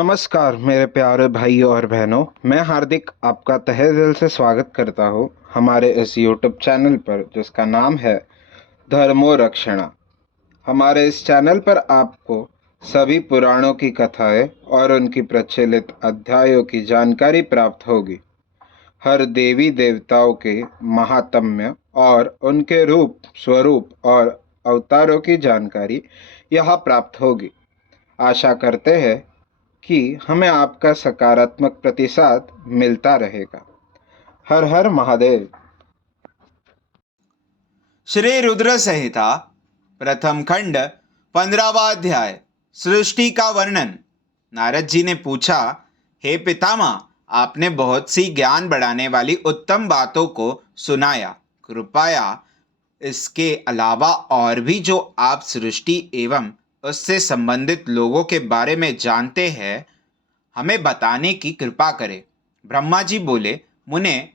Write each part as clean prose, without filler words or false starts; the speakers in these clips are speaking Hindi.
नमस्कार मेरे प्यारे भाइयों और बहनों। मैं हार्दिक आपका तहे दिल से स्वागत करता हूँ हमारे इस यूट्यूब चैनल पर जिसका नाम है धर्मो रक्षणा। हमारे इस चैनल पर आपको सभी पुराणों की कथाएं और उनकी प्रचलित अध्यायों की जानकारी प्राप्त होगी। हर देवी देवताओं के महात्म्य और उनके रूप स्वरूप और अवतारों की जानकारी यहाँ प्राप्त होगी। आशा करते हैं कि हमें आपका सकारात्मक प्रतिसाद मिलता रहेगा। हर हर महादेव। श्री रुद्र संहिता प्रथम खंड 15वां अध्याय सृष्टि का वर्णन। नारद जी ने पूछा, हे पितामह, आपने बहुत सी ज्ञान बढ़ाने वाली उत्तम बातों को सुनाया। कृपया इसके अलावा और भी जो आप सृष्टि एवं उससे संबंधित लोगों के बारे में जानते हैं हमें बताने की कृपा करें। ब्रह्मा जी बोले, मुने,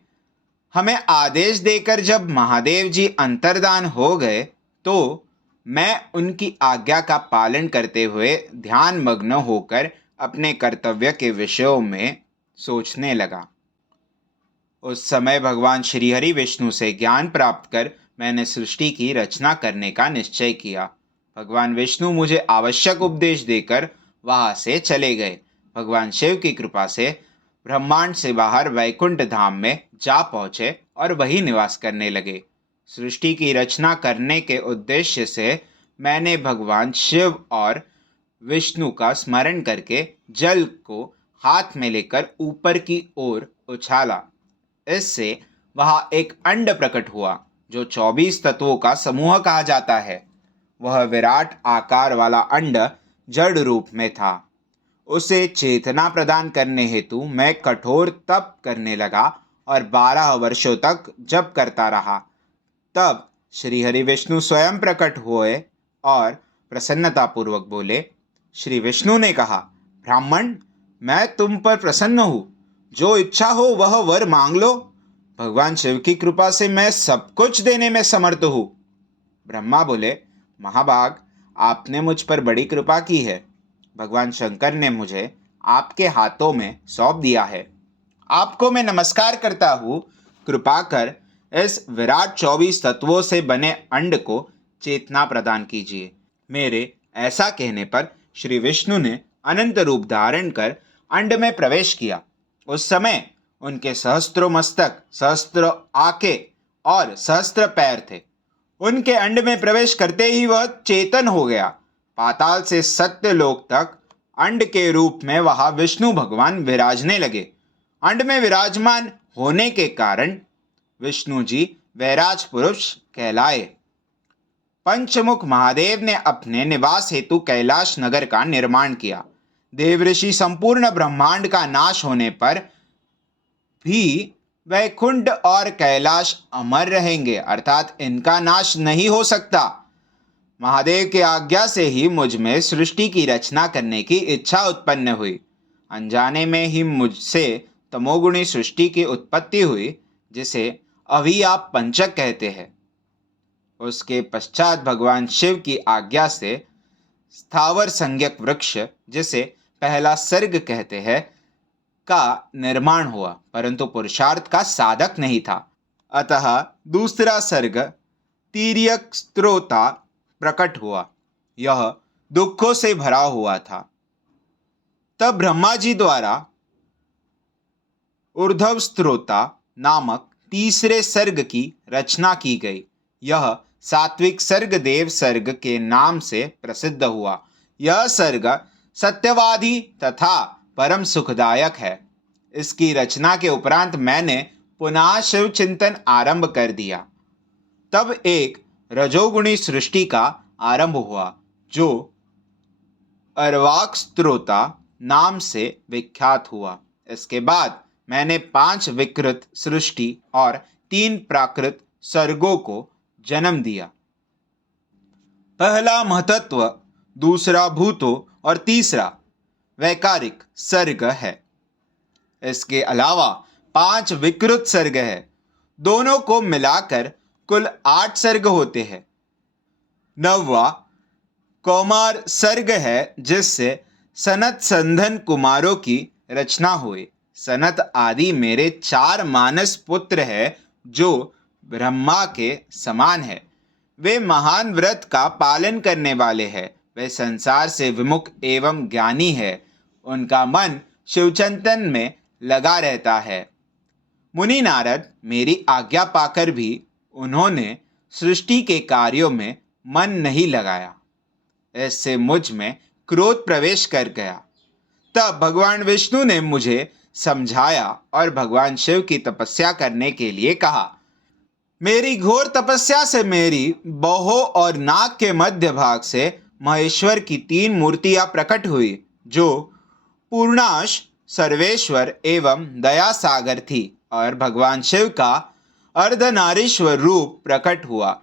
हमें आदेश देकर जब महादेव जी अंतर्धान हो गए तो मैं उनकी आज्ञा का पालन करते हुए ध्यान मग्न होकर अपने कर्तव्य के विषयों में सोचने लगा। उस समय भगवान श्रीहरि विष्णु से ज्ञान प्राप्त कर मैंने सृष्टि की रचना करने का निश्चय किया। भगवान विष्णु मुझे आवश्यक उपदेश देकर वहां से चले गए। भगवान शिव की कृपा से ब्रह्मांड से बाहर वैकुंठ धाम में जा पहुंचे और वही निवास करने लगे। सृष्टि की रचना करने के उद्देश्य से मैंने भगवान शिव और विष्णु का स्मरण करके जल को हाथ में लेकर ऊपर की ओर उछाला। इससे वहां एक अंड प्रकट हुआ जो 24 तत्वों का समूह कहा जाता है। वह विराट आकार वाला अंड जड़ रूप में था। उसे चेतना प्रदान करने हेतु मैं कठोर तप करने लगा और 12 वर्षों तक जप करता रहा। तब श्री हरि विष्णु स्वयं प्रकट हुए और प्रसन्नतापूर्वक बोले। श्री विष्णु ने कहा, ब्राह्मण, मैं तुम पर प्रसन्न हूं। जो इच्छा हो वह वर मांग लो। भगवान शिव की कृपा से मैं सब कुछ देने में समर्थ हूं। ब्रह्मा बोले, महाभाग, आपने मुझ पर बड़ी कृपा की है। भगवान शंकर ने मुझे आपके हाथों में सौंप दिया है। आपको मैं नमस्कार करता हूँ। कृपा कर इस विराट 24 तत्वों से बने अंड को चेतना प्रदान कीजिए। मेरे ऐसा कहने पर श्री विष्णु ने अनंत रूप धारण कर अंड में प्रवेश किया। उस समय उनके सहस्त्रों मस्तक, सहस्त्र आंखें और सहस्त्र पैर थे। उनके अंड में प्रवेश करते ही वह चेतन हो गया। पाताल से सत्य लोक तक अंड के रूप में वहां विष्णु भगवान विराजने लगे। अंड में विराजमान होने के कारण विष्णु जी वैराज पुरुष कहलाए। पंचमुख महादेव ने अपने निवास हेतु कैलाश नगर का निर्माण किया। देवऋषि संपूर्ण ब्रह्मांड का नाश होने पर भी वैकुंठ और कैलाश अमर रहेंगे, अर्थात इनका नाश नहीं हो सकता। महादेव की आज्ञा से ही मुझ में सृष्टि की रचना करने की इच्छा उत्पन्न हुई। अनजाने में ही मुझसे तमोगुणी सृष्टि की उत्पत्ति हुई, जिसे अभी आप पंचक कहते हैं। उसके पश्चात भगवान शिव की आज्ञा से स्थावर संज्ञक वृक्ष, जिसे पहला सर्ग कहते हैं, का निर्माण हुआ, परंतु पुरुषार्थ का साधक नहीं था। अतः दूसरा सर्ग तीर्यक स्त्रोता प्रकट हुआ। यह दुखों से भरा हुआ था। तब ब्रह्मा जी द्वारा ऊर्ध्व स्त्रोता नामक तीसरे सर्ग की रचना की गई। यह सात्विक सर्ग देव सर्ग के नाम से प्रसिद्ध हुआ। यह सर्ग सत्यवादी तथा परम सुखदायक है। इसकी रचना के उपरांत मैंने पुनः शिव चिंतन आरंभ कर दिया। तब एक रजोगुणी सृष्टि का आरंभ हुआ जो अर्वाक स्त्रोता नाम से विख्यात हुआ। इसके बाद मैंने 5 विकृत सृष्टि और 3 प्राकृत सर्गों को जन्म दिया। पहला महतत्व, दूसरा भूतों और तीसरा वैकारिक सर्ग है। इसके अलावा 5 विकृत सर्ग है। दोनों को मिलाकर कुल 8 सर्ग होते हैं। नववा कौमार सर्ग है, जिससे सनत संधन कुमारों की रचना हुई। सनत आदि मेरे 4 मानस पुत्र है जो ब्रह्मा के समान है। वे महान व्रत का पालन करने वाले हैं। वे संसार से विमुख एवं ज्ञानी है। उनका मन शिवचिंतन में लगा रहता है। मुनि नारद मेरी आज्ञा पाकर भी उन्होंने सृष्टि के कार्यों में मन नहीं लगाया। इससे मुझ में क्रोध प्रवेश कर गया। तब भगवान विष्णु ने मुझे समझाया और भगवान शिव की तपस्या करने के लिए कहा। मेरी घोर तपस्या से मेरी बाहों और नाक के मध्य भाग से महेश्वर की 3 मूर्तियां प्रकट हुई, जो पूर्णाश, सर्वेश्वर एवं दया सागर थी, और भगवान शिव का अर्धनारीश्वर रूप प्रकट हुआ।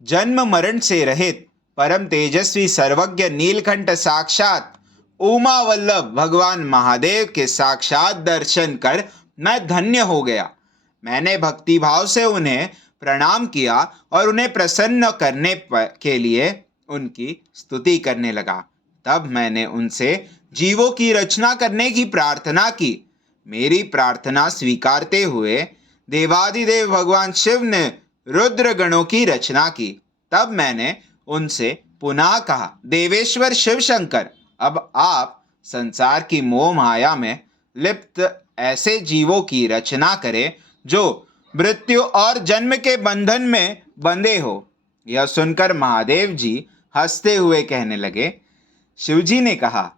जन्म मरण से रहित परम तेजस्वी सर्वज्ञ नीलकंठ साक्षात उमा वल्लभ भगवान महादेव के साक्षात दर्शन कर मैं धन्य हो गया। मैंने भक्ति भाव से उन्हें प्रणाम किया और उन्हें प्रसन्न करने के लिए उनकी स्तुति करने लगा। तब मैंने उनसे जीवों की रचना करने की प्रार्थना की। मेरी प्रार्थना स्वीकारते हुए देवादिदेव भगवान शिव ने रुद्र गणों की रचना की। तब मैंने उनसे पुनः कहा, देवेश्वर शिव शंकर, अब आप संसार की मोह माया में लिप्त ऐसे जीवों की रचना करें जो मृत्यु और जन्म के बंधन में बंधे हो। यह सुनकर महादेव जी हंसते हुए कहने लगे। शिवजी ने कहा,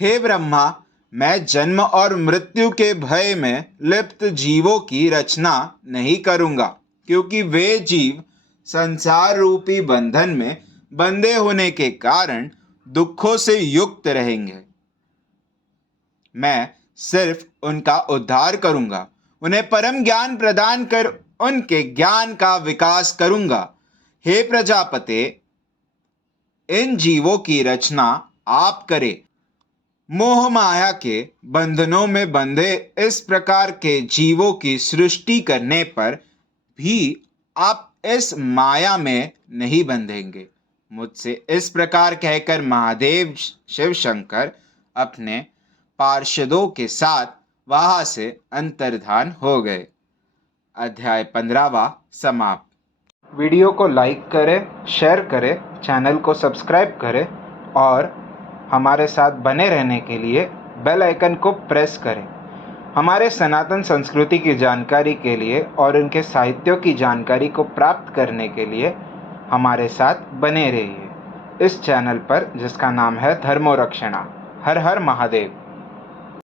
हे ब्रह्मा, मैं जन्म और मृत्यु के भय में लिप्त जीवों की रचना नहीं करूंगा, क्योंकि वे जीव संसार रूपी बंधन में बंधे होने के कारण दुखों से युक्त रहेंगे। मैं सिर्फ उनका उद्धार करूंगा, उन्हें परम ज्ञान प्रदान कर उनके ज्ञान का विकास करूंगा। हे प्रजापते, इन जीवों की रचना आप करें। मोह माया के बंधनों में बंधे इस प्रकार के जीवों की सृष्टि करने पर भी आप इस माया में नहीं बंधेंगे। मुझसे इस प्रकार कहकर महादेव शिव शंकर अपने पार्षदों के साथ वहां से अंतर्धान हो गए। अध्याय 15वां समाप्त। वीडियो को लाइक करें, शेयर करें, चैनल को सब्सक्राइब करें और हमारे साथ बने रहने के लिए बेल आइकन को प्रेस करें। हमारे सनातन संस्कृति की जानकारी के लिए और उनके साहित्यों की जानकारी को प्राप्त करने के लिए हमारे साथ बने रहिए इस चैनल पर, जिसका नाम है धर्मो रक्षणा। हर हर महादेव।